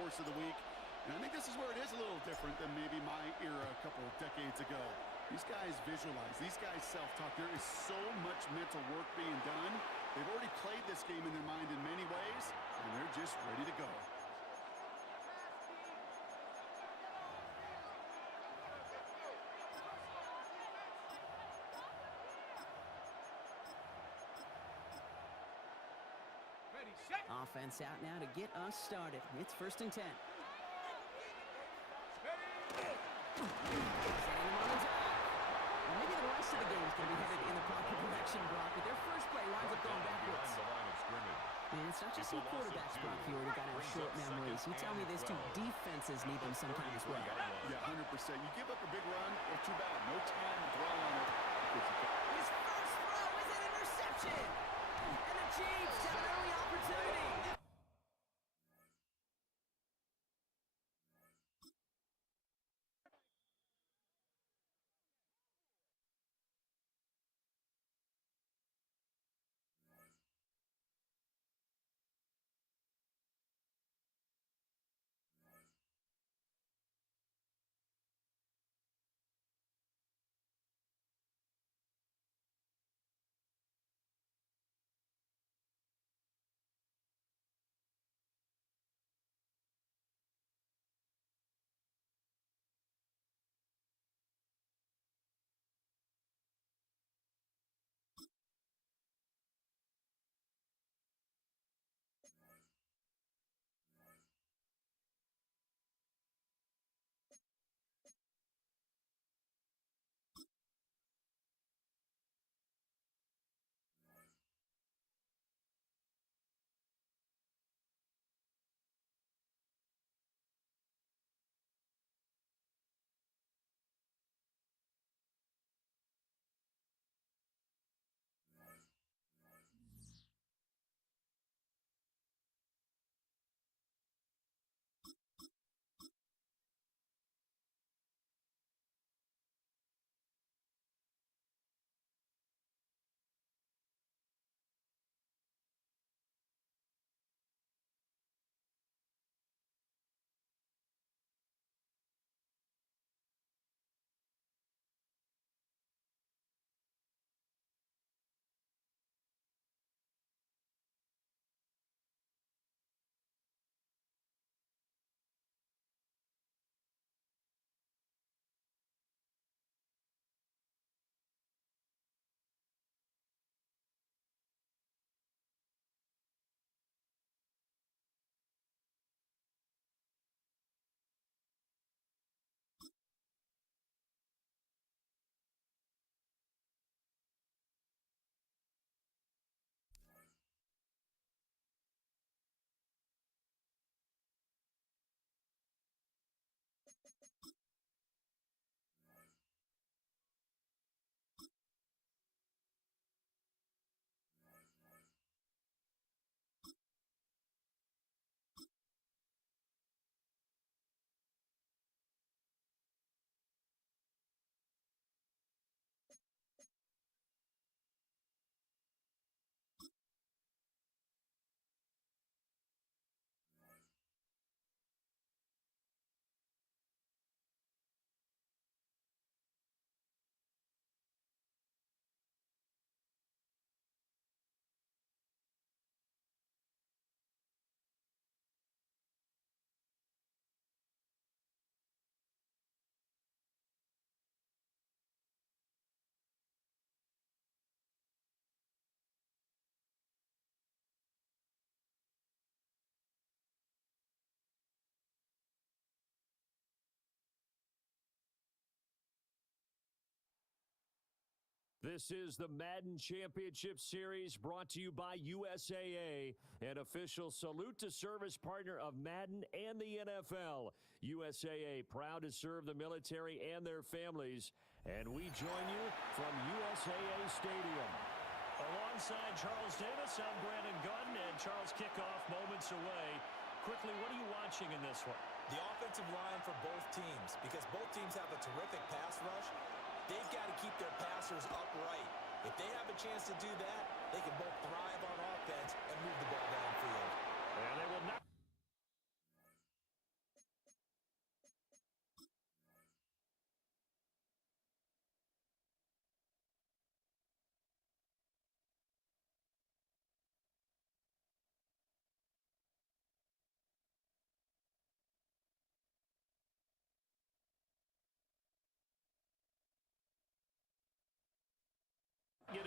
course of the week. And I think this is where it is a little different than maybe my era a couple of decades ago. These guys visualize. These guys self-talk. There is so much mental work being done. They've already played this game in their mind in many ways, and they're just ready to go. Offense out now to get us started. It's 1st and 10. Maybe the rest of the game is going to be headed in the proper direction, Brock, but their first play winds up going backwards. And it's not just some quarterbacks, Brock, here that got out short memories. You tell me these two defenses need them sometime as well. Yeah, 100%. You give up a big run, well, too bad. No time to dwell on it. His first throw is an interception. And the Chiefs have an early opportunity. This is the Madden Championship Series brought to you by USAA, an official salute to service partner of Madden and the NFL. USAA, proud to serve the military and their families. And we join you from USAA Stadium. Alongside Charles Davis, I'm Brandon Gunn, and Charles kickoff moments away. Quickly, what are you watching in this one? The offensive line for both teams, because both teams have a terrific pass rush. They've got to keep their passers upright. If they have a chance to do that, they can both thrive on offense and move the ball downfield. And they will not.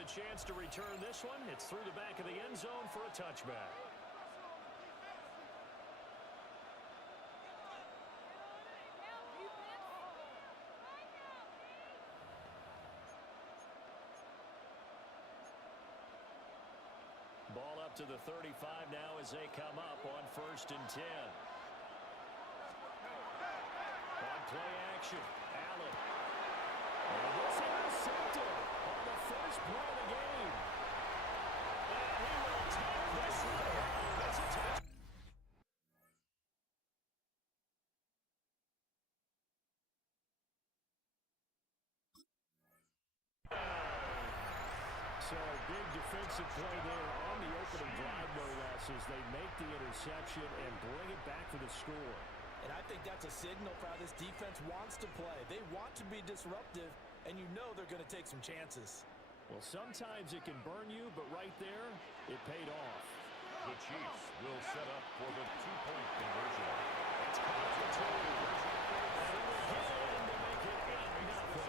a chance to return this one. It's through the back of the end zone for a touchback. Ball up to the 35 now as they come up on 1st and 10. On play action, Allen. And this intercepted on the first play of the game. And he will take this one. That's a touch. So big defensive play there on the opening drive, no less, as they make the interception and bring it back for the score. And I think that's a signal for how this defense wants to play. They want to be disruptive, and you know they're going to take some chances. Well, sometimes it can burn you, but right there, it paid off. The Chiefs will set up for the two-point conversion. It's caught the two. And we'll get in to make it 8-0.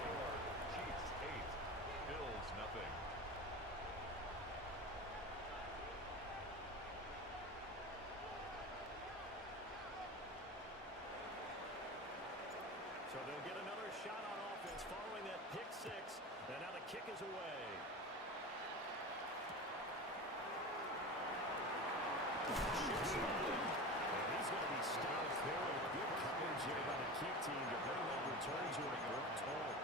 Chiefs 8, Bills nothing. So they'll get another shot on offense following that pick six. And now the kick is away. And he's going to be stopped there. Good coverage here by the kick team to bring that return to an abrupt halt.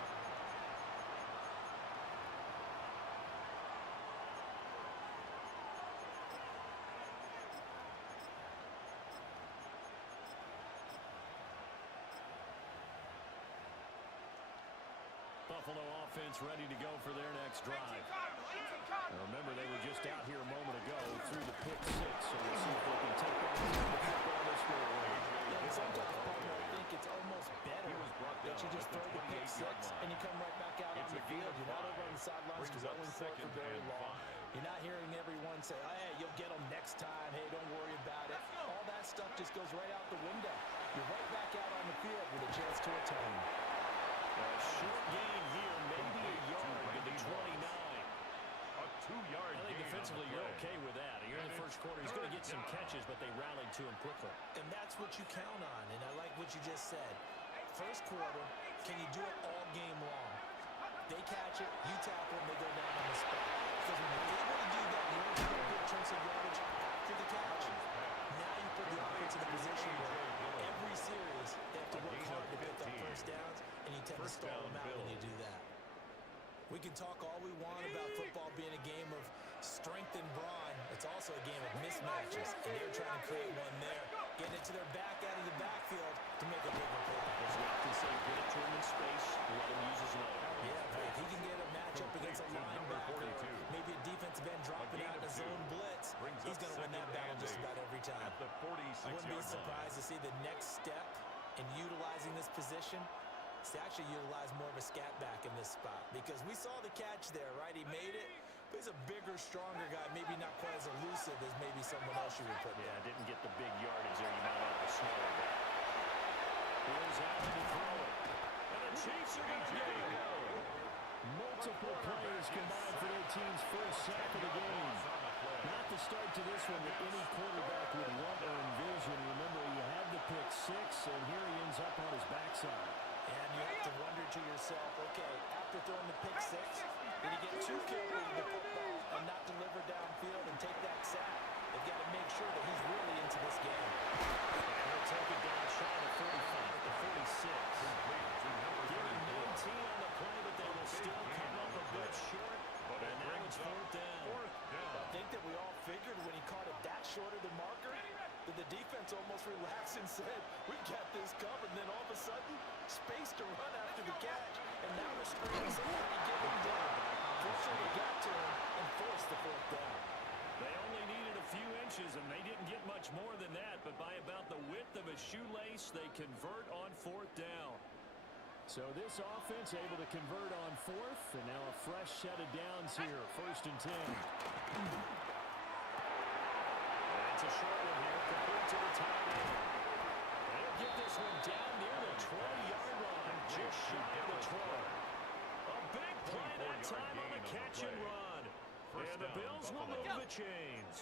Buffalo offense ready to go for their next drive. Now remember, they were just out here a moment ago through the pick six, so we'll see if they can take that football this way. Yeah, and sometimes, partner, I think it's almost better that you just throw the pick six and you come right back out on the field. You're not over on the sidelines dwelling for it for very long. You're not hearing everyone say, oh, hey, you'll get them next time. Hey, don't worry about it. All that stuff just goes right out the window. You're right back out on the field with a chance to atone. A short gain here, maybe a yard to the 29. A 2-yard I think gain defensively you're okay with that. Here in the first quarter, he's going to get some catches, but they rallied to him quickly. And that's what you count on, and I like what you just said. First quarter, can you do it all game long? They catch it, you tackle them, they go down on the spot. Because when you're able to do that, you're able to get big chunks of yardage after the catch. Now you put the offense in a position where every series they have to work hard to pick up first downs, and you tend to stall them out when you do that. We can talk all we want about football being a game of strength and brawn. It's also a game of mismatches, and they're trying to create one there. Getting it to their back out of the backfield to make a bigger play. As we often say, get it to him in space, let him use his leg. Yeah, but if he can get a matchup against a linebacker, maybe a defensive end dropping out in a zone blitz, he's going to win that battle just about every time. At the 46-yard I wouldn't be surprised to see the next step in utilizing this position is to actually utilize more of a scat back in this spot. Because we saw the catch there, right? He made it. But he's a bigger, stronger guy, maybe not quite as elusive as maybe someone else you would put there. Yeah, didn't get the big yardage there. You might have a smaller guy. Here's Allen to throw it. And the Chiefs are going to get it. Multiple players combined for their team's first sack of the game. Not the start to this one that any quarterback would want or envision. Remember, he had the pick six, and here he ends up on his backside. And you have to wonder to yourself, okay, after throwing the pick six, did he get too careful with the football and not deliver downfield and take that sack? They've got to make sure that he's really into this game. And he'll take it down short of 45 to 46. Getting 19 on the play, but they will still come up a bit short. And now it's fourth down. I think that we all figured when he caught it that short of the marker that the defense almost relaxed and said, we got this covered. And then all of a sudden, space to run after the catch. And now they're screaming, somebody get him down. Fortunately, got to him and forced the fourth down. They only needed a few inches, and they didn't get much more than that. But by about the width of a shoelace, they convert on fourth down. So this offense able to convert on fourth, and now a fresh set of downs here, 1st and 10. It's a short one here, complete to the tight end. They'll get this one down near the 20-yard line, just shy of the 12. A big play that time on the catch and run. first And the down, Bills will Buffalo. move the chains.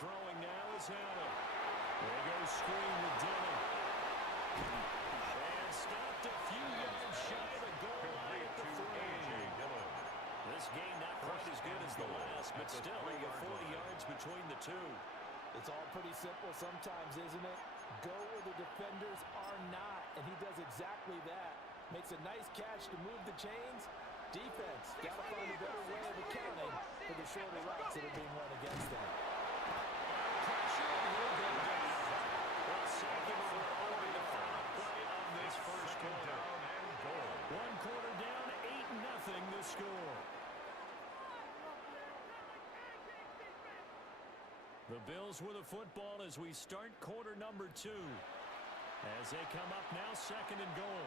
Throwing now is Allen. There goes screen with Dillon. And stopped a few yards shy of the goal line at the 3. This game not quite as good as the last, but still you got 40 yards between the two. It's all pretty simple sometimes, isn't it? Go where the defenders are not, and he does exactly that. Makes a nice catch to move the chains. Defense, got to find a better way of accounting for the shorter routes that are being run against them. Pressure, and he'll go down. Well, second and only the final play of this first quarter. One quarter down, 8-0 the score. The Bills with a football as we start quarter number 2. As they come up now, second and goal.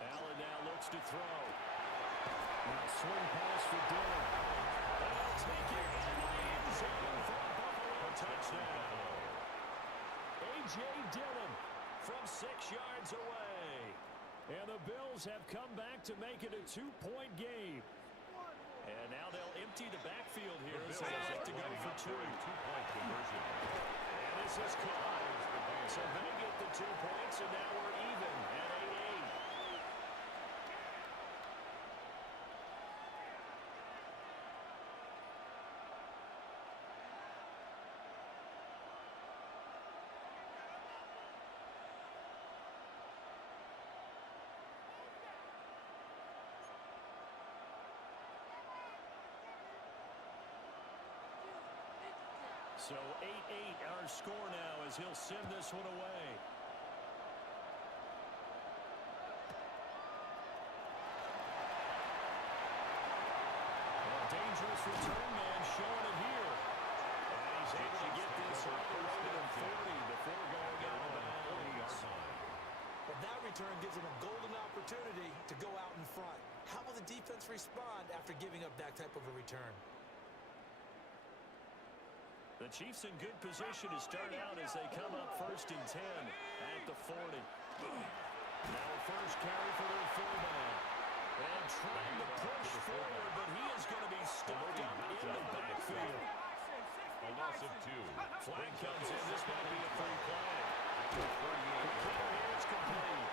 Allen now looks to throw. Now swing pass for Dillon. And they'll take it in the end zone for a Buffalo touchdown. A.J. Dillon from 6 yards away. And the Bills have come back to make it a 2-point game. And now they'll empty the backfield here as they like to go for 2. Two-point conversion. And this is caught. So they get the 2 points, and now we're even at 8-8. So 8-8 our score now as he'll send this one away. A dangerous return man showing it here. And he's able to get this all the way to the 40 before going out of bounds. But that return gives them a golden opportunity to go out in front. How will the defense respond after giving up that type of a return? The Chiefs in good position to start out as they come up 1st and 10 at the 40. Now a first carry for their fullback. And trying to push forward, but he is going to be stuffed up in the backfield. A loss of 2. Flag comes in. This might be a free play. It's complete.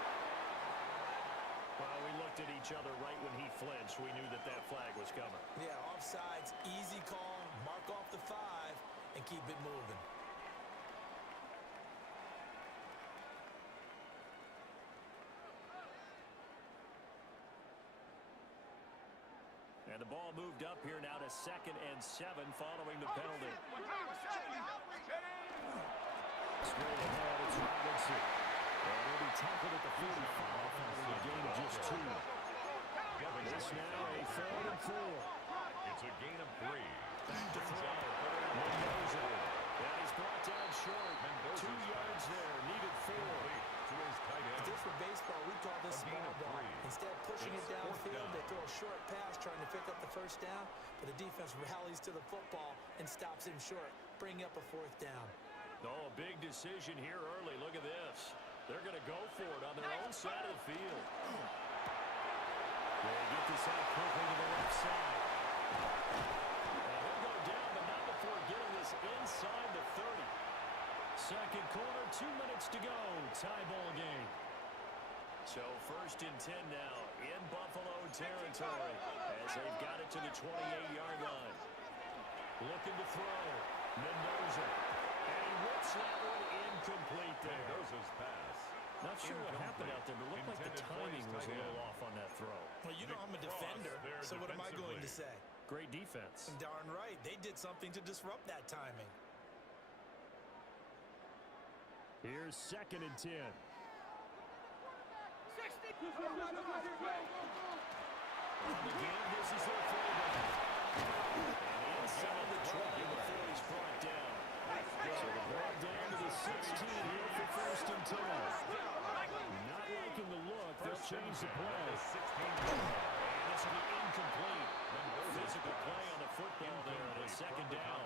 Well, we looked at each other right when he flinched. We knew that that flag was coming. Yeah, offsides, easy call, mark off the 5, and keep it moving. And the ball moved up here now to 2nd and 7 following the penalty. Straight ahead, it's Robinson. And he'll be tackled at the 45 following a gain of just 2. This now a 3rd and 4. It's a gain of 3. Back to throw. Mendoza. And he's brought down short. 2 yards there. Needed 4. To his tight If end. this were baseball, we'd call this A gain small of ball. 3. Instead of pushing it It's fourth downfield, down. they throw a short pass trying to pick up the 1st down, but the defense rallies to the football and stops him short, bringing up a 4th down. Oh, a big decision here early. Look at this. They're going to go for it on their own side of the field. They get this out quickly to the left side. And he'll go down, but not before getting this inside the 30. Second quarter, 2 minutes to go. Tie ball game. So 1st and 10 now in Buffalo territory as they've got it to the 28-yard line. Looking to throw. Mendoza. And he whips that one incomplete there. Mendoza's pass. Not sure what happened out there, but it looked like the timing was a little off on that throw. Well, you know I'm a defender, so what am I going to say? Great defense. Darn right. They did something to disrupt that timing. Here's 2nd and 10. on the game. This is their fullback. And inside the 20 before he's brought down. So the ball down to the 16 here for first and 10. Not liking the look. They'll change the play. And this will be incomplete. Physical play on the football there on a second down.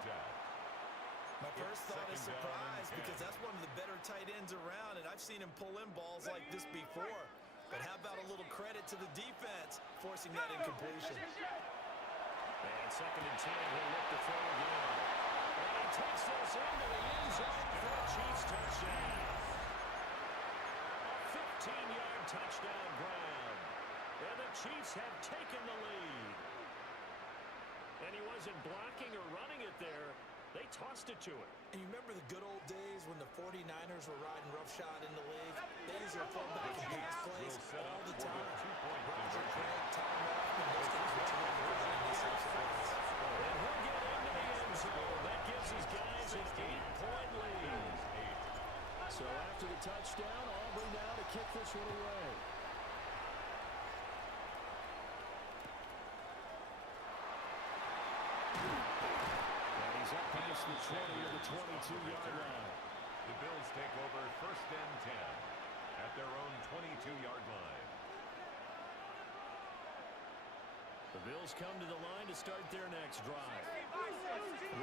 My first thought is surprise because that's one of the better tight ends around, and I've seen him pull in balls like this before. But how about a little credit to the defense forcing that incompletion? And second and 10, he'll look to throw again. And he takes this into the end zone for a Chiefs touchdown. 15-yard touchdown grab. And the Chiefs have taken the lead. And he wasn't blocking or running it there. They tossed it to him. And you remember the good old days when the 49ers were riding roughshod in the league? They used their fullback and pass plays all the time. Roger Craig, Tom Hoffman, those guys were terrific running these types of plays. And he'll get into the end zone. That gives his guys an 8-point lead. So after the touchdown, Aubrey now to kick this one away. Up past the 20 or the 22-yard line. The Bills take over first and 10 at their own 22-yard line. The Bills come to the line to start their next drive.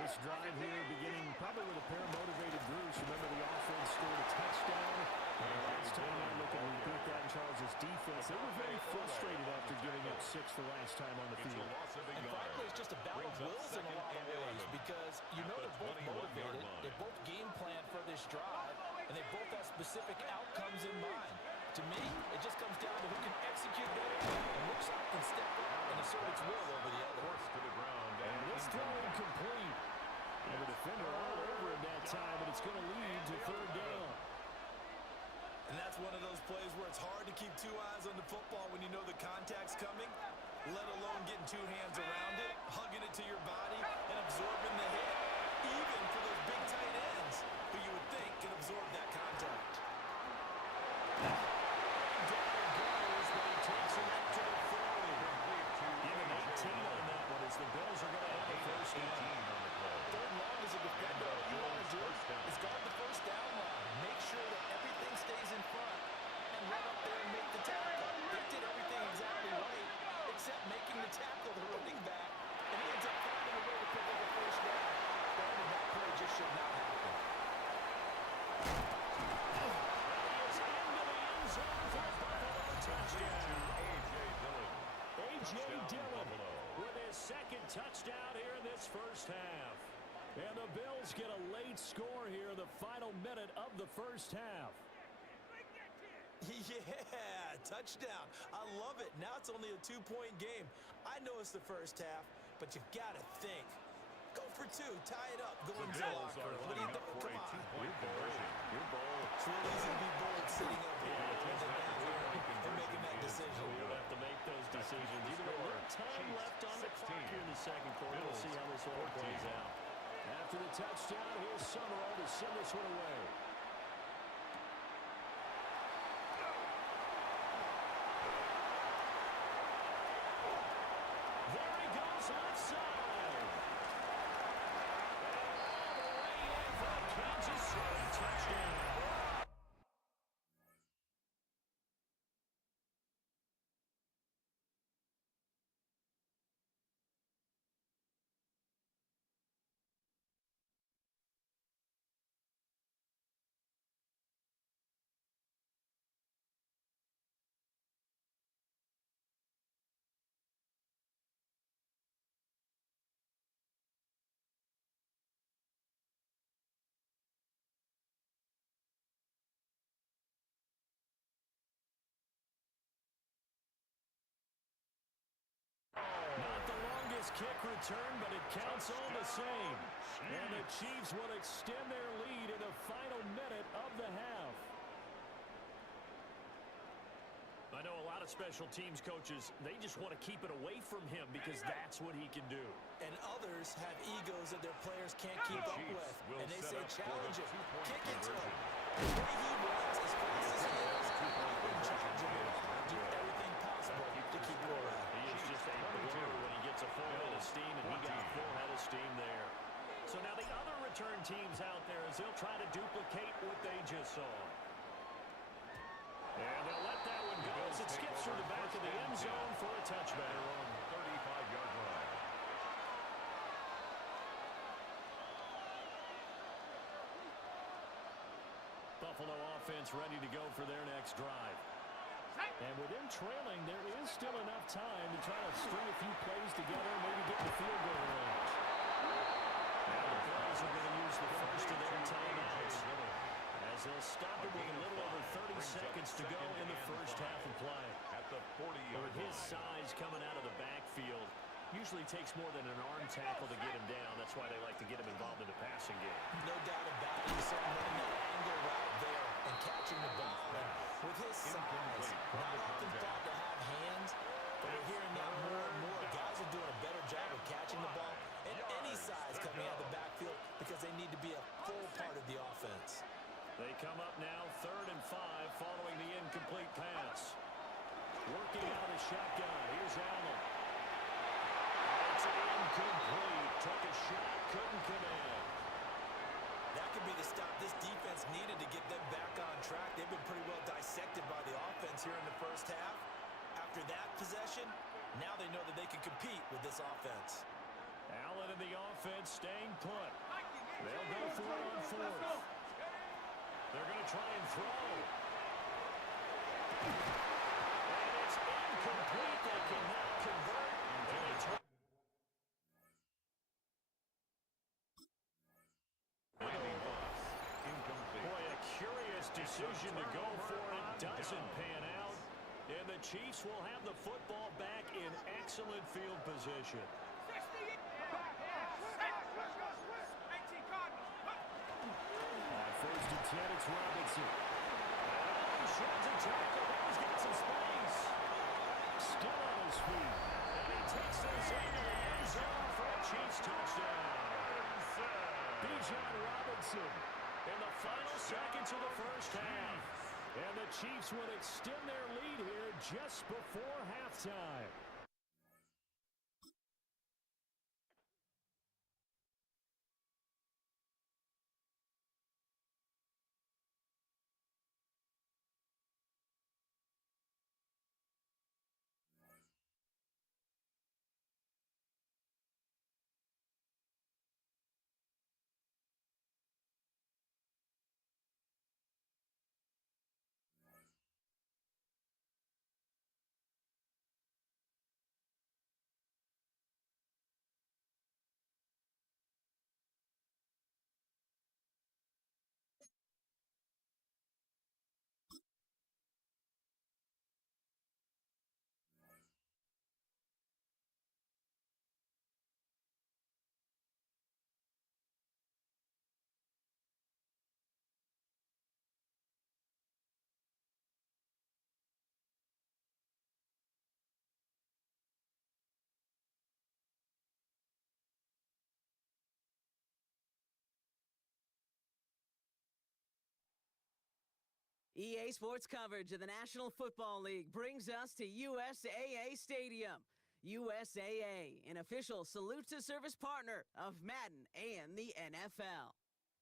This drive here beginning probably with a pair of motivated groups. Remember, the offense scored a touchdown. And last time I look at repeat that in Charles' defense, they were very frustrated after giving up 6 the last time on the field. And frankly, it's just a battle of wills in a lot of ways because you know they're both motivated, they both game plan for this drive, and they both have specific outcomes in mind. To me, it just comes down to who can execute better and which side can step up and assert its will over the other. Forced to the ground. And this throw incomplete. And the defender all over him that time, but it's going to lead to third down. And that's one of those plays where it's hard to keep 2 eyes on the football when you know the contact's coming, let alone getting 2 hands around it, hugging it to your body, and absorbing the hit, even for those big tight ends who you would think can absorb that contact. Down goes, but he takes him up to the 40. Even 18 on that one as the Bills are going to have the first down. Third long as a defender, all you want to do is guard the first down line. Make sure that everything stays in front and run up there and make the tackle. They did everything exactly right, except making the tackle the running back, and he ends up finding a way to pick up the first down. That play just should not happen. He is into the end zone for a Buffalo touchdown. A.J. Dillon with his second touchdown here in this first half. And the Bills get a late score here in the final minute of the first half. Yeah, touchdown. I love it. Now it's only a 2-point game. I know it's the first half, but you've got to think. Go for 2. Tie it up. Go into the locker room. What do you do? Come on. You're bold. It's real easy to be bold sitting up here and making that decision. You'll have to make those decisions. Even a little time left on the clock here in the second quarter. We'll see how this all plays out. After the touchdown, here's Summerall to send this one away. There he goes, left side. And all the way in for a Kansas City touchdown. Not the longest kick return, but it counts all the same. And the Chiefs will extend their lead in the final minute of the half. I know a lot of special teams coaches, they just want to keep it away from him because that's what he can do. And others have egos that their players can't keep up with. And they say challenge it, kick it to him. The way he runs, as fast as he is, I wouldn't challenge him at all. Do everything possible to keep it around. He is just a blur when he gets a full head of steam, and he got a full head of steam there. So now the other return teams out there as they'll try to duplicate what they just saw. And they'll let that one go as it skips through the back of the end zone for a touchback. On 35-yard line. Buffalo offense ready to go for their next drive. And with them trailing, there is still enough time to try to string a few plays together and maybe get the field goal range. Now the Bills are going to use the first of their timeouts as they'll stop it with a little over 30 seconds to go in the first half of play. At the 40-yard With his size coming out of the backfield, usually takes more than an arm tackle to get him down. That's why they like to get him involved in the passing game. No doubt about it. You saw him running that angle route there and catching the ball. With his size, not often thought to have hands, but we're hearing that more and more. Guys are doing a better job of catching the ball at any size coming out of the backfield because they need to be a full part of the offense. They come up now 3rd and 5 following the incomplete pass. Working out of the shotgun. Here's Allen. It's incomplete. Took a shot, couldn't come in. That could be the stop this defense needed to get them back on track. They've been pretty well dissected by the offense here in the first half. After that possession, now they know that they can compete with this offense. Allen and the offense staying put. They'll go for it on 4th. They're going to try and throw. And it's incomplete. They cannot convert. And they turn. Boy, a curious decision to go for it. Doesn't pan out. And the Chiefs will have the football back in excellent field position. First and 10, it's Robinson. He shreds a tackle. He's got some space. Still on his feet. And he takes this into the end zone for a Chiefs touchdown. Bijan Robinson in the final seconds of the first half. And the Chiefs will extend their lead here just before halftime. EA Sports coverage of the National Football League brings us to USAA Stadium. USAA, an official salute-to-service partner of Madden and the NFL.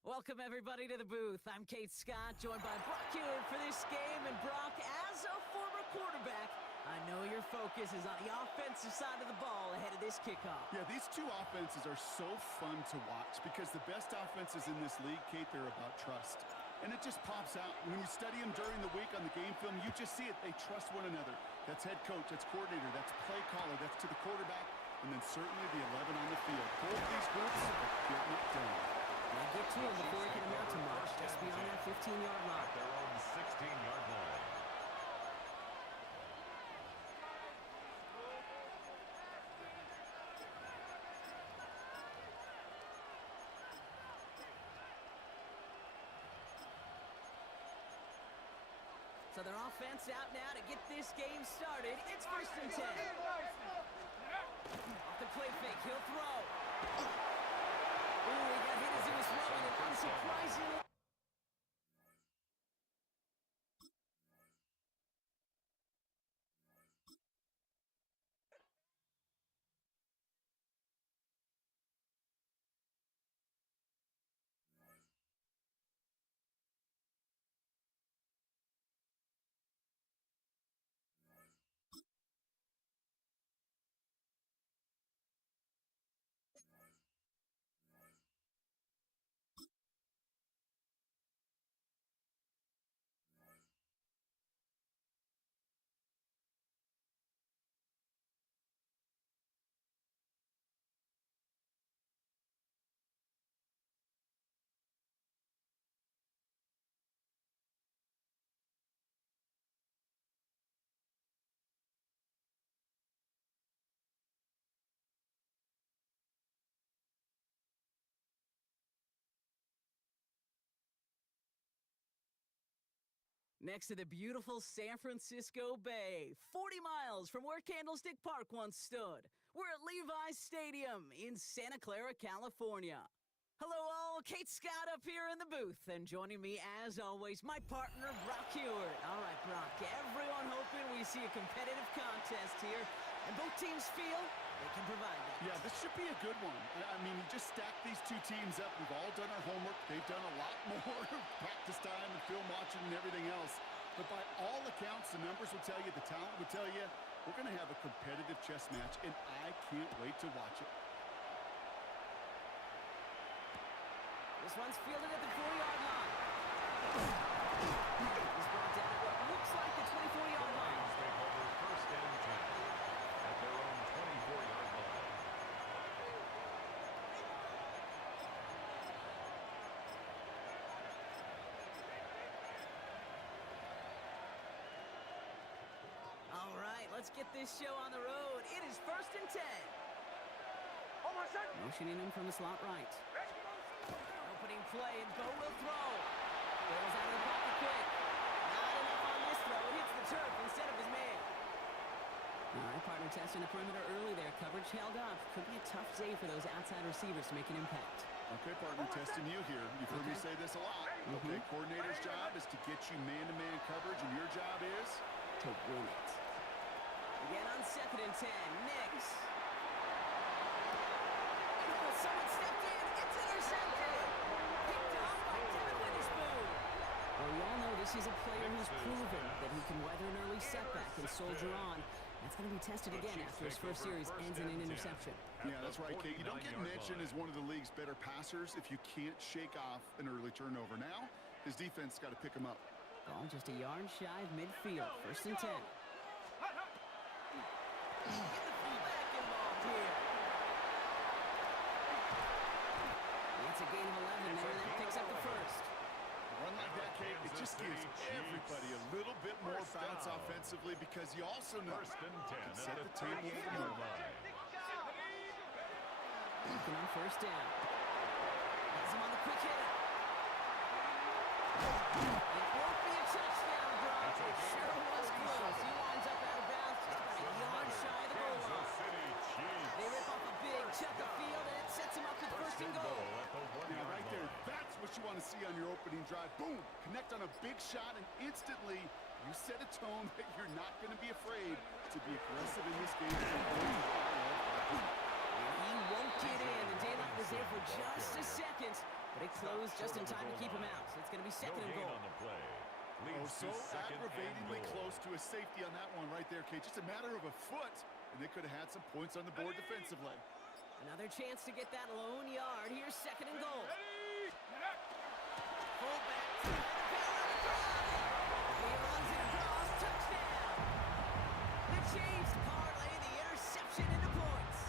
Welcome, everybody, to the booth. I'm Kate Scott, joined by Brock Ewart for this game. And Brock, as a former quarterback, I know your focus is on the offensive side of the ball ahead of this kickoff. Yeah, these two offenses are so fun to watch because the best offenses in this league, Kate, they're about trust. And it just pops out. When you study them during the week on the game film, you just see it. They trust one another. That's head coach, that's coordinator, that's play caller, that's to the quarterback, and then certainly the 11 on the field. Both these groups are getting it done. Now get to him before he can amount to much, just beyond that 15-yard line. Their own 16-yard line. So their offense out now to get this game started. It's 1st and 10. Off the play fake, he'll throw. Ooh, he got hit as he was throwing, and unsurprisingly. Next to the beautiful San Francisco Bay, 40 miles from where Candlestick Park once stood. We're at Levi's Stadium in Santa Clara, California. Hello all, Kate Scott up here in the booth, and joining me as always, my partner, Brock Heward. All right, Brock, everyone hoping we see a competitive contest here, and both teams feel they can provide that. Yeah, this should be a good one. I mean, you just stack these two teams up. We've all done our homework. They've done a lot more practice time and film watching and everything else. But by all accounts, the numbers will tell you, the talent will tell you, we're going to have a competitive chess match, and I can't wait to watch it. This one's fielded at the 4-yard line. He's brought down at what looks like the 24-yard line. Take over first and 10 at their own 24-yard line. All right, let's get this show on the road. It is first and 10. Motioning him from the slot right. Opening play, and Bo will throw. Goes out of the pocket quick. Not enough on this throw. It hits the turf instead of his man. All right, partner testing the perimeter early there. Coverage held up. Could be a tough day for those outside receivers to make an impact. Okay, partner, testing you here. You've heard me say this a lot. Okay, coordinator's job is to get you man-to-man coverage, and your job is to win it. Again on second and 10. Nix. Someone stepped in. It's intercepted. Picked off by Devin Witherspoon. Well, we all know this is a player who's proven that he can weather an early setback and soldier on. That's going to be tested again after his first series ends in an interception. Yeah, that's right, Kate. You don't get mentioned as one of the league's better passers if you can't shake off an early turnover. Now, his defense got to pick him up. Ball just a yard shy of midfield. First and 10. Get the fullback involved here. It's a gain of 11 there, and that picks up the first. A run like that, Kate, it just gives everybody a little bit more bounce offensively because you also know First and 10 you can set at the the table for more. Looking on first down. Has him on the quick hitter. It won't be a touchdown, Brock. It sure was close. He winds up out of bounds just about a yard shy of the goal line. They rip off a big chunk of field, and it sets him up with first and goal. Now, right there, that's what you want to see on your opening drive. Boom! Connect on a big shot, and instantly you set a tone that you're not going to be afraid to be aggressive in this game. He won't get in. The daylight was there for just a second, but it closed just in time to keep him out. So it's going to be second and goal. On the play. Oh, so aggravatingly close to a safety on that one right there, Kate. Just a matter of a foot, and they could have had some points on the board defensively. Another chance to get that lone yard. Here's second and goal. Fullback to the he runs it across. Touchdown. The Chiefs parlay the interception into points.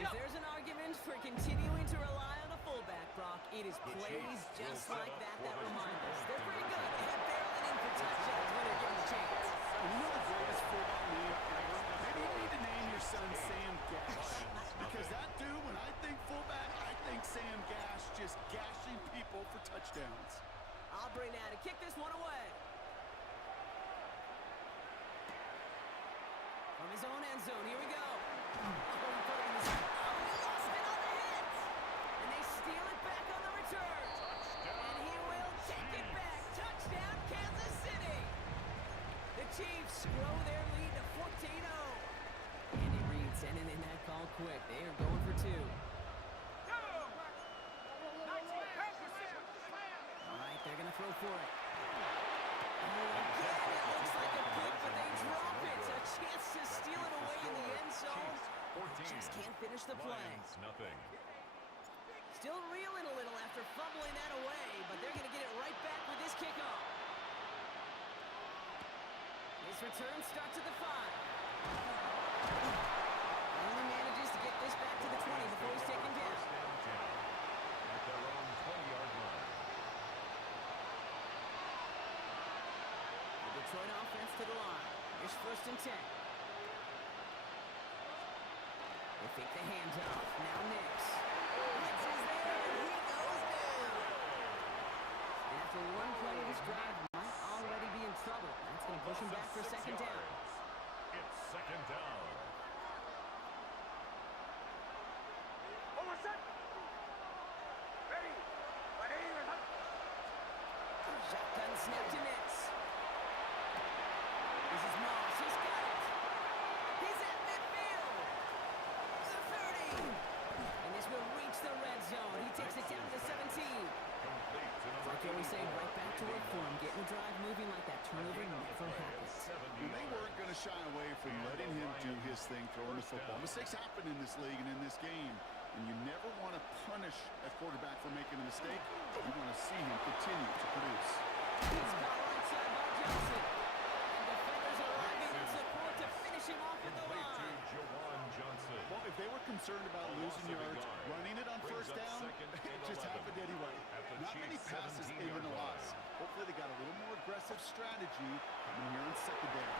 If there's an argument for continuing to rely on a fullback, Brock, it is plays just like that that remind us. They're pretty good. They're barreling in for touchdowns when they're given the chance. And you know the greatest fullback name ever? Maybe you need to name your son Sam Gash. Because that dude, when I think fullback, I think Sam Gash just gashing people for touchdowns. Aubrey now to kick this one away. From his own end zone, here we go. He lost it on the hit. And they steal it back on the return. And he will take it back. Touchdown, Kansas City. The Chiefs grow their lead to 14-0. Andy Reid sending in that call quick. They are going for two. All right, they're going to throw for it. Again, it looks like a pick, but they drop it. A chance to steal it away in the end zone. Just can't finish the play. Nothing. Still reeling a little after fumbling that away, but they're going to get it right back with this kickoff. This return starts at the 5. Only manages to get this back to the 20 before he's taken down. At their own 20-yard line. The Detroit offense to the line. Here's first and 10. They fake the handoff. Now Nix. Nix is there, and he goes down. And after one play for second down. It's second down. Shotgun snap to Nix. This is Moss. He's got it. He's at midfield. The 30. And this will reach the red zone. He takes it down to the 17. Like you always say, right back to work for him. Getting the drive moving like that turnover never happens. They weren't going to shy away from letting him do his thing throwing the football. Mistakes happen in this league and in this game. And you never want to punish a quarterback for making a mistake. You want to see him continue to produce. He's caught onside by Johnson. And defenders arriving in support to finish him off at the line. Well, if they were concerned about losing yards, running it on first down, it just happened anyway. Not many passes in the loss. Hopefully they got a little more aggressive strategy coming here on second down.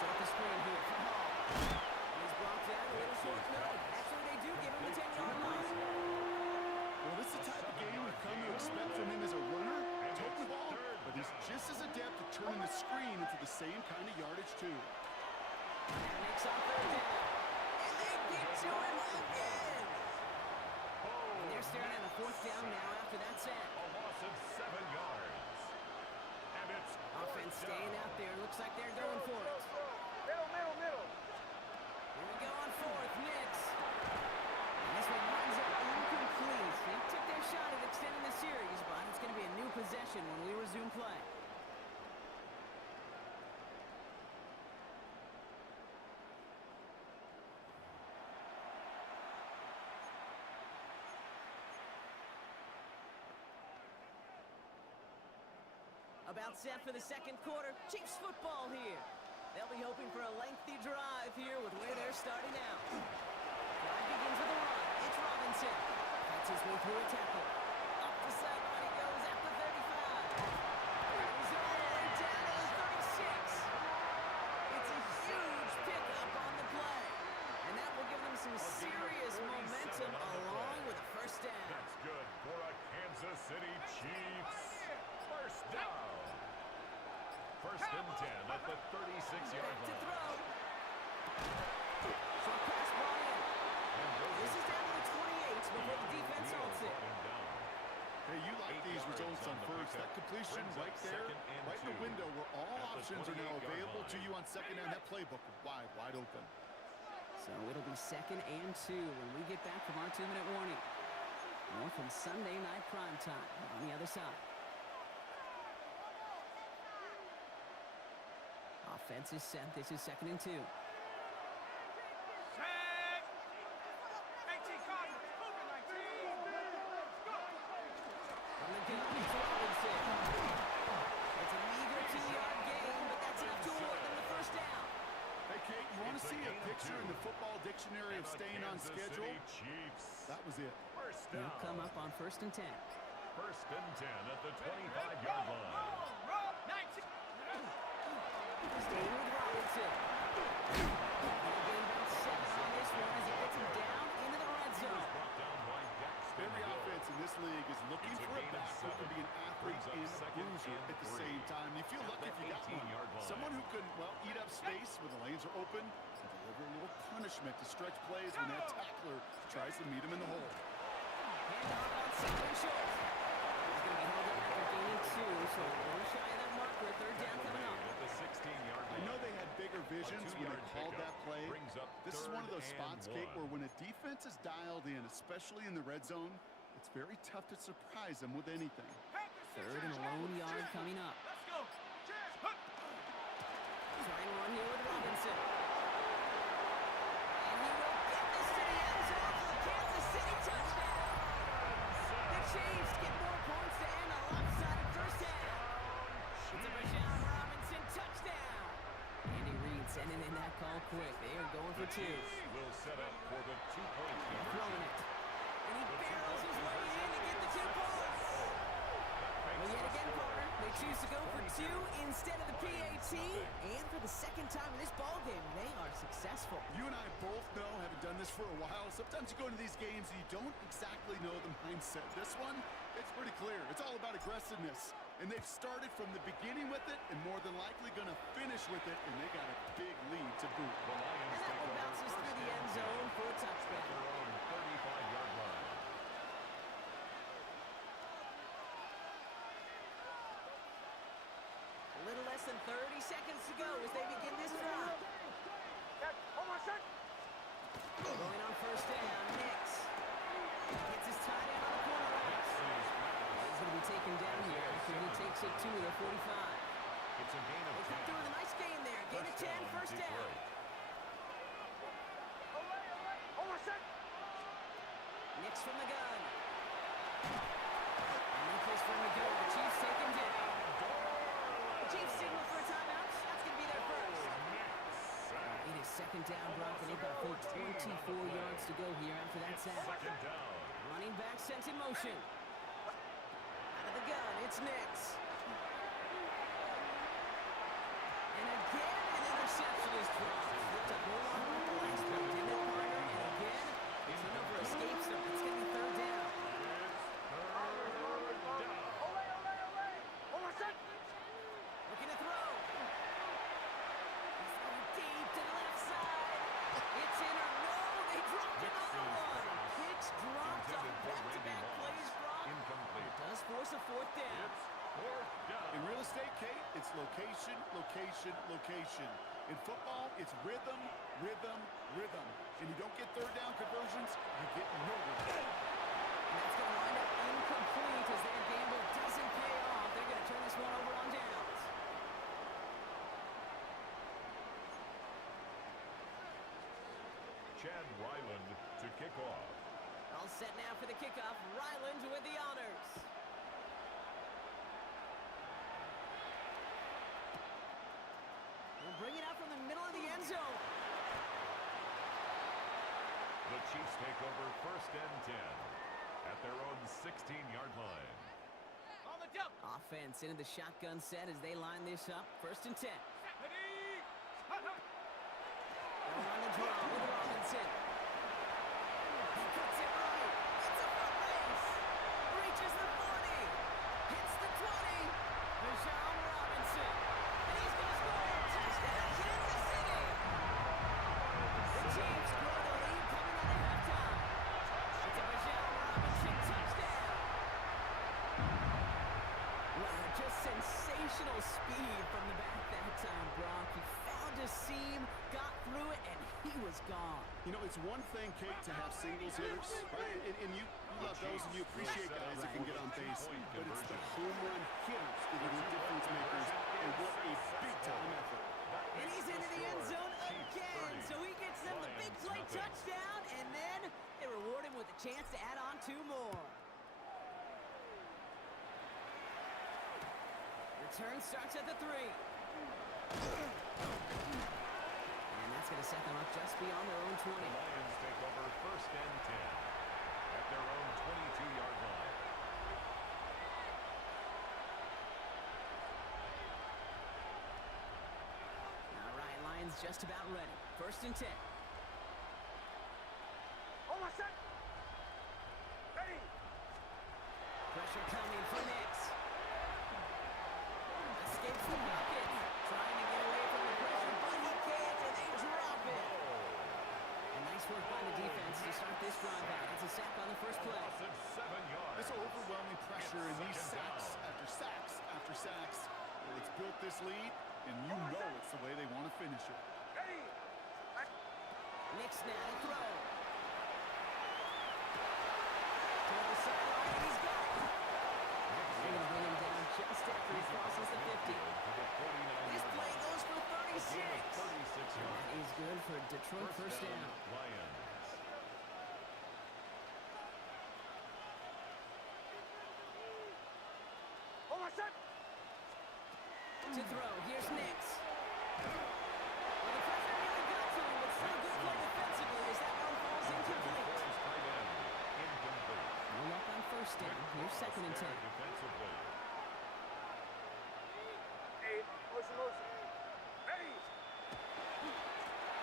Set up the screen here for Hall. He's blocked out a little short. No, that's what they do. Give him the 10-yard line. Well, this is the type of game we've come to expect from him as a runner, toting the ball, but he's just as adept at turning the screen into the same kind of yardage, too. And Nick's on third down. And they get to him again. And they're staring at a fourth down now after that set. A loss of 7 yards. And it's Offense staying out there. Looks like they're going for it. Middle. Here we go on fourth. Knicks. And this one winds up incomplete. They took their shot at extending the series, but it's going to be a new possession when we resume play. About set for the second quarter. Chiefs football here. They'll be hoping for a lengthy drive here with where they're starting out. Drive begins with a run. It's Robinson. Cuts his way through a tackle. Up the sideline he goes at the 35. He's all the way down to the 36. It's a huge pickup on the play. And that will give them some serious momentum along with a first down. That's good for a Kansas City Chiefs. First down. First and 10 at the 36-yard Back to line. throw. Short pass ball in. This is down to the 28 before the defense halts it. Hey, you like these results on first. That completion right there, right in the window where all options are now available to you on second down. That playbook wide open. So it'll be second and 2 when we get back from our 2-minute warning. More from Sunday night primetime on the other side. Offense is set. This is second and 2. From the gun, it's Robinson. It's a meager 2-yard gain, but that's enough to award them the first down. Hey, Kate, you want to see a picture in the football dictionary of staying on schedule? That was it. They'll come up on first and 10. First and 10 at the 25-yard line. Staying with Robinson. He'll gain about 7 on this one as he gets him down into the red zone. Every offense in this league is looking for a back who can be an athlete and a bruiser at the same time. You feel lucky if you got one. Someone who can, well, eat up space when the lanes are open and deliver a little punishment to stretch plays when that tackler tries to meet him in the hole. Handoff on second and short. He's going to be held up after gaining 2, so we're shy of that marker. Third down coming up. I know they had bigger visions when they called that play. This is one of those spots, Kate, where when a defense is dialed in, especially in the red zone, it's very tough to surprise them with anything. Third and a lone yard coming up. Try and run here with Robinson. And he will get this to the end zone for a Kansas City touchdown. The Chiefs get more points to end a lopsided first half. It's a Bijan Robinson touchdown. Andy Reid sending in that call quick. They are going for 2. Will set up for the 2-point Throwing it. And he barrels his way in to get the 2 points. Well, yet again, Carter, they choose to go for 2 instead of the PAT. And for the second time in this ballgame, they are successful. You and I both know, having done this for a while, sometimes you go into these games and you don't exactly know the mindset. This one, it's pretty clear. It's all about aggressiveness. And they've started from the beginning with it and more than likely going to finish with it, and they got a big lead to boot. The Lions And that take one over bounces first through the and end 10 zone for a at touchback. their own 35-yard line. A little less than 30 seconds to go as they begin this drive. Going on first down, Nix. Gets his tight end on the corner right. He's going to be taken down here after he takes it to the 45. It's a gain of They 10. come through with a nice gain there. Gain of 10, first down. Detroit. Nix from the gun. And no place for him to go. The Chiefs take him down. The Chiefs signal for a timeout. That's going to be their first. It is second down, Brock, and they've got a full 24 yards to go here after that sack. Second down. Running back sent in motion. Out of the gun, it's Nix. And again, an interception is dropped. Flipped up more on the last play, didn't it, partner? And again, the turnover escapes them. It's going to be third down. Looking to throw. He's throwing deep to the left side. It's in or no. They dropped another one. Kicks dropped on back-to-back plays, Brock. Incomplete. Does force a fourth down. It's fourth down. In real estate, Kate, it's location, location, location. In football, it's rhythm, rhythm, rhythm. And you don't get third down conversions, you get nowhere. And that's going to wind up incomplete as their gamble doesn't pay off. They're going to turn this one over on downs. Chad Ryland to kick off. All set now for the kickoff. Ryland with the honors. We'll bring it out from the middle of the end zone. The Chiefs take over first and 10 at their own 16-yard line. Offense into the shotgun set as they line this up. First and 10. They'll run the draw with Robinson. He cuts it right. It's a foot race. Reaches the 40. Hits the 20. Bijan Robinson. And he's going to score. Touchdown, Kansas City. The Chiefs grow the lead coming out of halftime. It's a Bijan Robinson touchdown. Wow, just sensational speed from the back that time, Brock. He found a seam, got through it, and he was gone. You know, it's one thing, Kate, to have singles hitters, right? And you love those and you appreciate guys that can get on base. But it's the home run hitters that are the difference makers, and what a big-time effort. And he's into the end zone again, so he gets them the big play touchdown, and then they reward him with a chance to add on 2 more. Return starts at the 3. And that's going to set them up just beyond their own 20. The Lions take over first and 10 at their own 22-yard line. All right, Lions just about ready. First and 10. Pressure coming from Nix. Escapes the pocket. Trying to get away from the pressure, but he can't, and they drop it. And nice work by the defense to start this drive out. It's a sack on the first play. Loss of 7 yards. This overwhelming pressure and these sacks after sacks after sacks. Well, it's built this lead, and you know it's the way they want to finish it. Nix now to throw. Toward the sideline, and he's got it. They're going to bring him down just after he crosses the 50. This play goes for 36. That is good for Detroit first down. Lions. To throw, here's Nix. Well, the pressure nearly got to him, but still good play defensively as that one falls incomplete. No luck on first down. Here's second and 10. Defensively.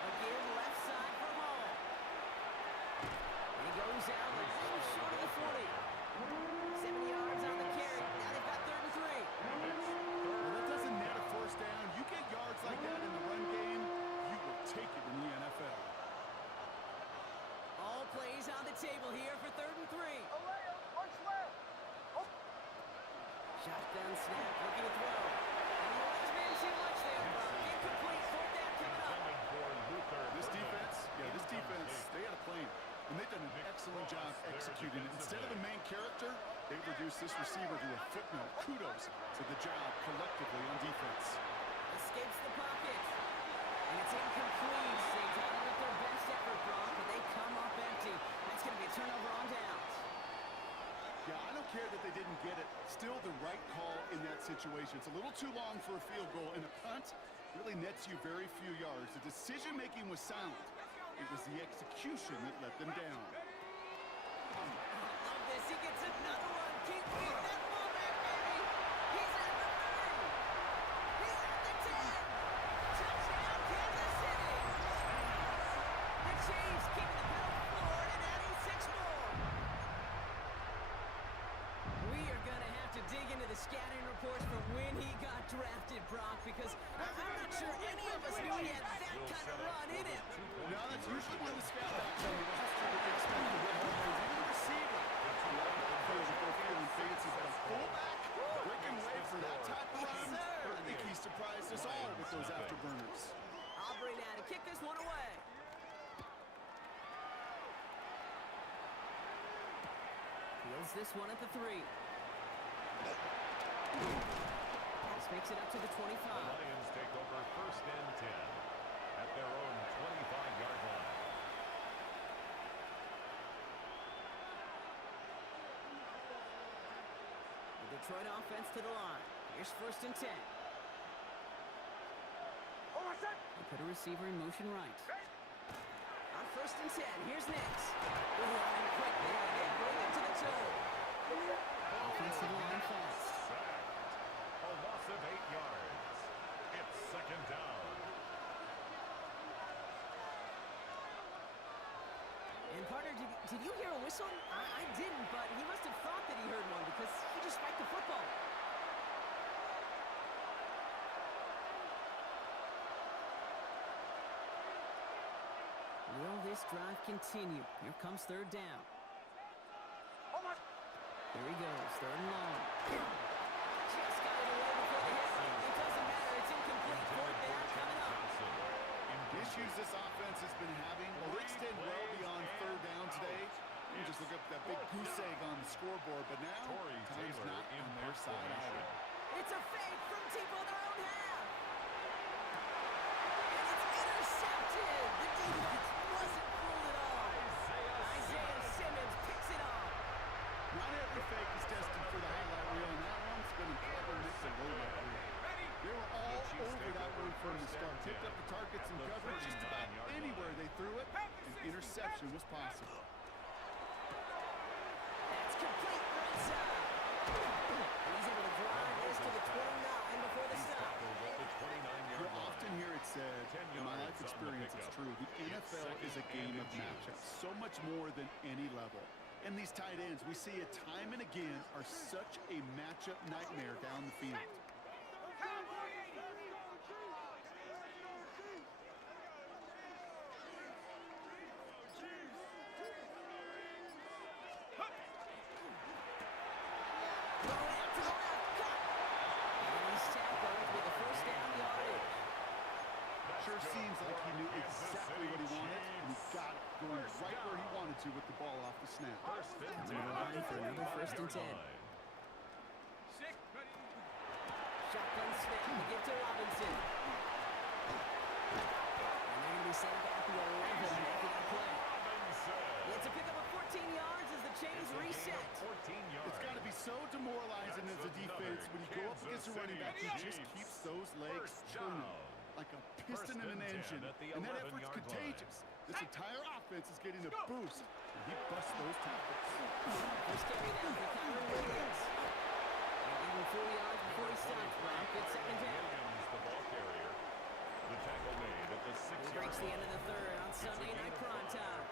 Again, left side for Hall. And he goes out a little short of the 40. 7 yards on the carry. Now they've got third and 3. table here for 3rd and 3. Shotgun snap, looking to throw. And he wasn't being too much there, Brock. Incomplete, 4th down coming up. This defense, they had a plan. And they've done an excellent job executing it. Instead of the main character, they've reduced this receiver to a footnote. Kudos to the job collectively on defense. Escapes the pocket. And it's incomplete. They tried with their best effort, Brock, but they come up empty. That's going to be a turnover on downs. Yeah, I don't care that they didn't get it. Still the right call in that situation. It's a little too long for a field goal, and a punt really nets you very few yards. The decision-making was sound. It was the execution that let them down. Love this. He gets another one. Keep feeding that ball back, baby. He's at the 30. He's at the 10. Touchdown, Kansas City. The Chiefs keeping the pedal forward and adding 6 more. We are going to have to dig into the scouting reports from when he got drafted, Brock, because I'm not sure any of us knew he had that kind of run in him. No, that's usually when the scout backs on the roster that they expect to hit home runs. Even the receiver. Feels like they're feeling fancy, but a fullback breaking away for that type of run. I think he surprised us all with those afterburners. Aubrey now to kick this one away. Fields this one at the 3. This makes it up to the 25. The Lions take over 1st and 10 at their own 25-yard line. The Detroit offense to the line. Here's 1st and 10. They put a receiver in motion right. On 1st and 10, here's Nix. Running quickly, and they bring him to the 2. Offense to the line fast. Sacked. A loss of 8 yards. It's 2nd down. And partner, did you hear a whistle? I didn't, but he must have thought that he heard one because he just spiked the football. Will this drive continue? Here comes 3rd down. Here he goes, 3rd and long. Just got it away before the hit. It doesn't matter, it's incomplete. 4th down coming up. Issues this offense has been having, well, they extend well beyond 3rd down today. You just look up that big goose egg on the scoreboard, but now time's not on their side either. It's a fake from deep on their own half. And it's intercepted. The defense wasn't fooled at all. Isaiah Simmons picks it off. Not every fake is destined for the highlight reel, and that one's been a clever mix of low light reel. They were all over that one from the start. Picked up the targets and coverage just about anywhere they threw it. An interception was possible. That's complete right side. And he's able to drive this to the 29 before the stop. You'll often hear it said, in my life experience, it's true. The NFL is a game of matchups, so much more than any level. And these tight ends, we see it time and again, are such a matchup nightmare down the field. Seems like he knew exactly what he wanted, and he got it, going right where he wanted to with the ball off the snap. Line for another 1st and 10. Shotgun snap to give to Robinson. And they're going to be sent back to 11 after that play. It's a pickup of 14 yards as the chains reset. It's got to be so demoralizing as a defense when you go up against a running back who just keeps those legs turning like a piston in an engine, and that effort's contagious. This entire offense is getting a boost, and he busts those tackles. First carry down for Kyron Williams. They give him 4 yards before he stops, Brock. Good 2nd down. The ball carrier. The tackle made at the 6-yard Breaks the end of the 3rd on Sunday night primetime.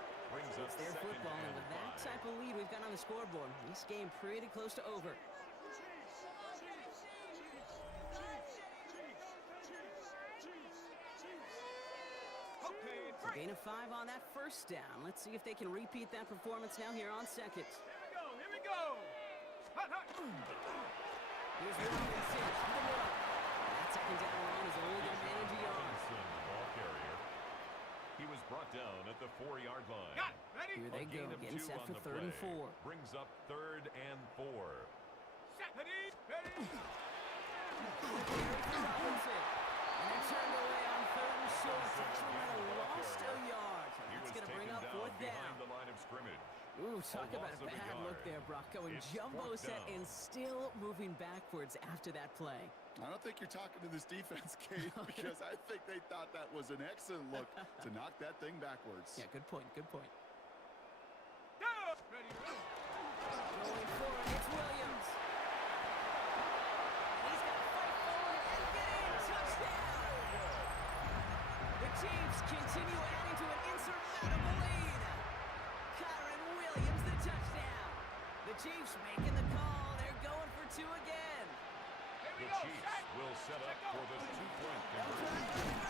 It's their football, and with that type of lead we've got on the scoreboard, this game pretty close to over. Gain of 5 on that first down. Let's see if they can repeat that performance now here on second. Here we go. Hot, hot. Here's Robinson up the middle. That second down run is only going to manage a yard. Robinson, the ball carrier. He was brought down at the 4-yard line. Got it. Ready? Here they go, getting set for 3rd and 4. Brings up 3rd and 4. Set. Ready? Ready. Robinson. And they're turned away on 3rd and short. Actually might have lost a yard. So that's going to bring up 4th down. Behind the line of scrimmage. Ooh, talk about a bad look there, Brock. Going jumbo set and still moving backwards after that play. I don't think you're talking to this defense, Kate, because I think they thought that was an excellent look to knock that thing backwards. Yeah, good point, good point. Go. Ready. Going forward, it's Williams. He's got to fight forward and get in. Touchdown! The Chiefs continue adding to an insurmountable lead. Kyron Williams, the touchdown. The Chiefs making the call. They're going for 2 again. The Chiefs will set up for the 2-point conversion.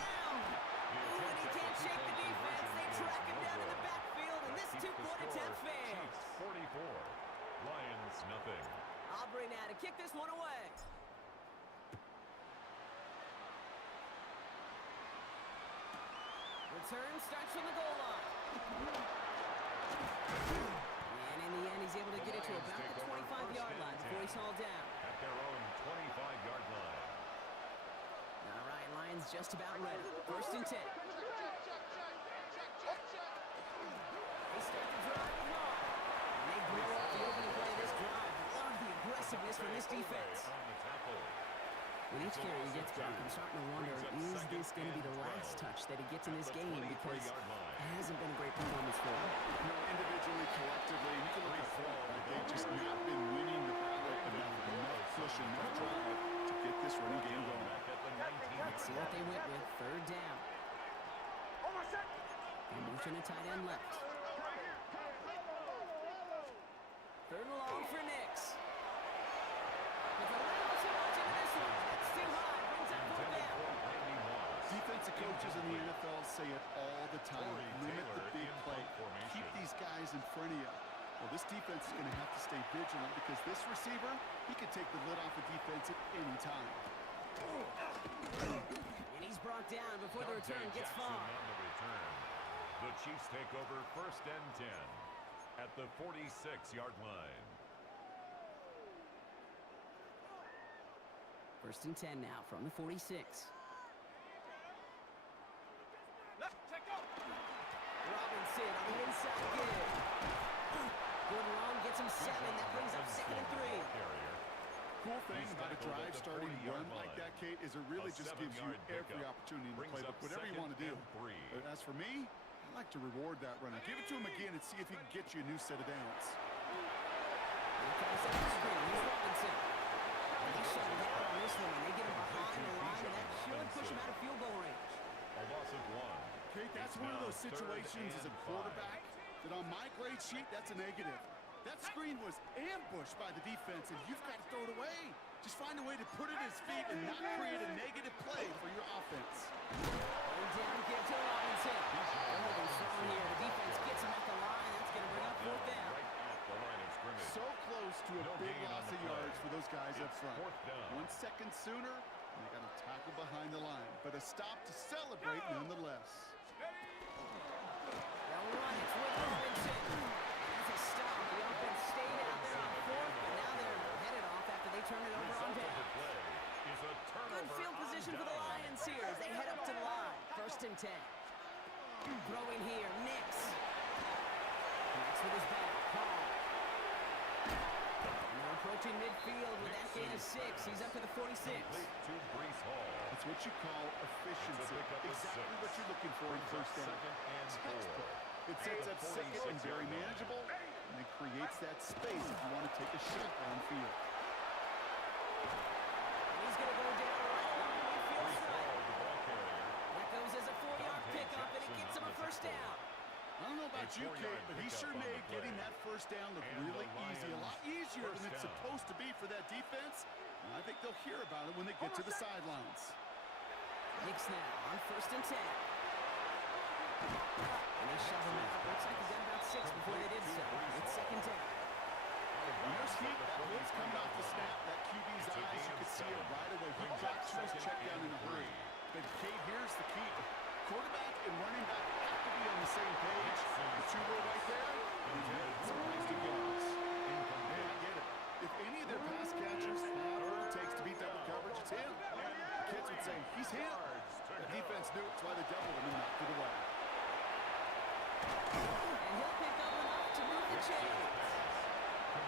Ooh, and he can't shake the defense. They track him down in the backfield, and this 2-point attempt fails. Chiefs 44, Lions nothing. Aubrey now to kick this one away. Return starts from the goal line. And in the end, he's able to get it to about the 25-yard line before he's hauled down. At their own 25-yard line. All right, Lions just about ready. 1st and 10. They start the drive with Hall. And they blow up the opening play of this drive. Love the aggressiveness from this defense. On the tackle. When each carry gets back, I'm starting to wonder, is this going to be the last touch that he gets in this game? Because it hasn't been a great performance for him. You know, individually, collectively, you can look at Paul. They've just not been winning the battle enough push and enough drive to get this running game going. Let's see what they went with. 3rd down. They motion a tight end left. 3rd and long for Nix. With a little too much into this one. That's too high. Brings up 4th down. Defensive coaches in the NFL say it all the time. Limit the big play. Keep these guys in front of you. Well, this defense is going to have to stay vigilant because this receiver, he could take the lid off the defense at any time. And he's brought down before the return gets far. On the return. The Chiefs take over 1st and 10 at the 46-yard line. 1st and 10 now from the 46. Left. Check out. Robinson on the inside give. Good run, gets him 7. That brings up 2nd and 3. Cool thing about a drive starting run like that, Kate, is it really just gives you every opportunity to play whatever you want to do. But as for me, I like to reward that runner. Give it to him again and see if he can get you a new set of downs. Here comes the screen. Here's Robinson. They shut him down on this one. They get him behind the line, and that should push him out of field goal range. A loss of 1. Kate, that's one of those situations as a quarterback that on my grade sheet, that's a negative. That screen was ambushed by the defense, and you've got to throw it away. Just find a way to put it at his feet and not create a negative play for your offense. And down give to Robinson. They're holding strong here. The defense gets him at the line. That's going to bring up 4th down. Right at the line of scrimmage. So close to a big loss of yards for those guys up front. 4th down. 1 second sooner, and they got to tackle behind the line. But a stop to celebrate nonetheless. They'll run it with Robinson. That's a stop. The offense stayed out there on 4th, but now they're headed off after they turn it over on Result of down. the play is a turnover. Good field position for the Lions here as they head up to the line. 1st and 10. Throwing here, Nix. Connects with his back, Paul. And they're approaching midfield with that gain of 6. He's up to the 46. Complete to Brees Hall. It's what you call efficiency. Exactly what you're looking for in 1st down. 2nd and 4. It sets up 2nd and very manageable, and it creates that space if you want to take a shot downfield. And he's going to go down right along the midfield stripe. That goes as a 4-yard pickup, and it gets him a 1st down. I don't know about you, Kate, but he sure made getting that 1st down look really easy. A lot easier than it's supposed to be for that defense. And I think they'll hear about it when they get to the sidelines. Nix now on 1st and 10. And they shove him out. Looks like he got about 6 before they did so. It's second down. When there's heat, that blitz coming off the snap, that QB's eyes, you could see it right away. He got to his check down in a hurry. But Kate, here's the key. Quarterback and running back have to be on the same page. The two were right there. Surprise to goals. Hey, I get it. If any of their pass catchers have what it takes to beat double coverage, it's him. The kids would say, he's him. The defense knew it. That's why they doubled him and knocked it away. And he'll pick up enough to move the chains.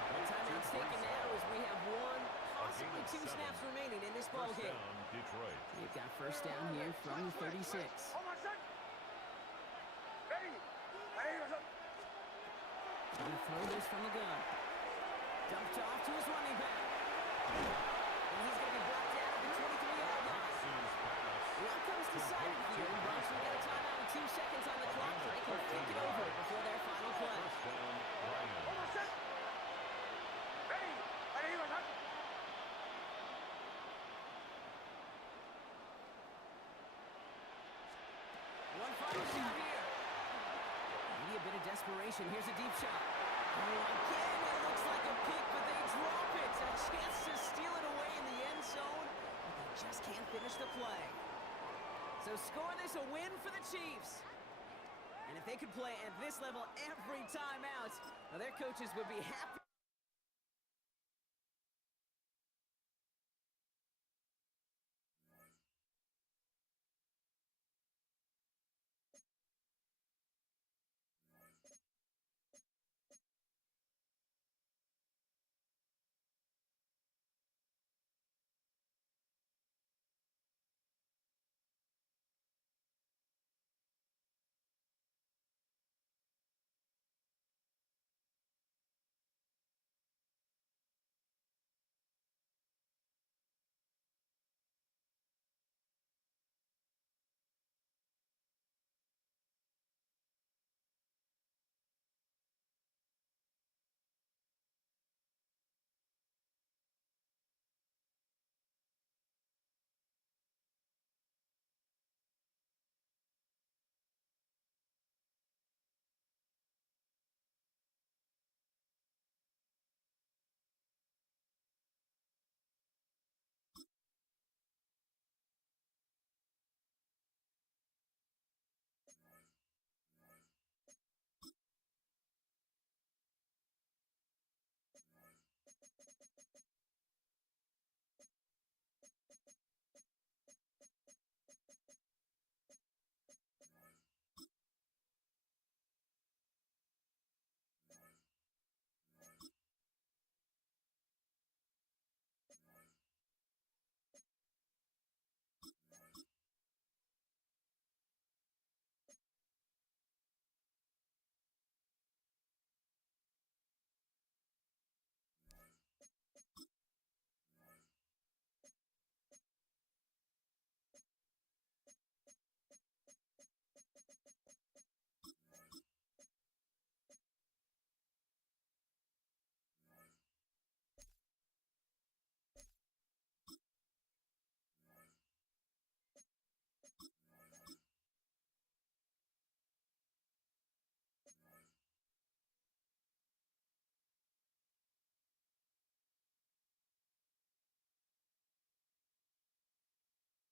The timeout's taken now as we have 1, possibly 2 snaps remaining in this ball game. Detroit. You've got first down here from the 36. Trying to throw this from the gun. Dumped off to his running back. And he's going to be brought down at the 23-yard line. Here comes the side here. And Bucks will get a timeout with 2 seconds on the clock. They can think it over before their final play. One final shot here. Maybe a bit of desperation. Here's a deep shot. Oh, again, it looks like a pick, but they drop it. A chance to steal it away in the end zone, but they just can't finish the play. So score this a win for the Chiefs. And if they could play at this level every time out, well, their coaches would be happy.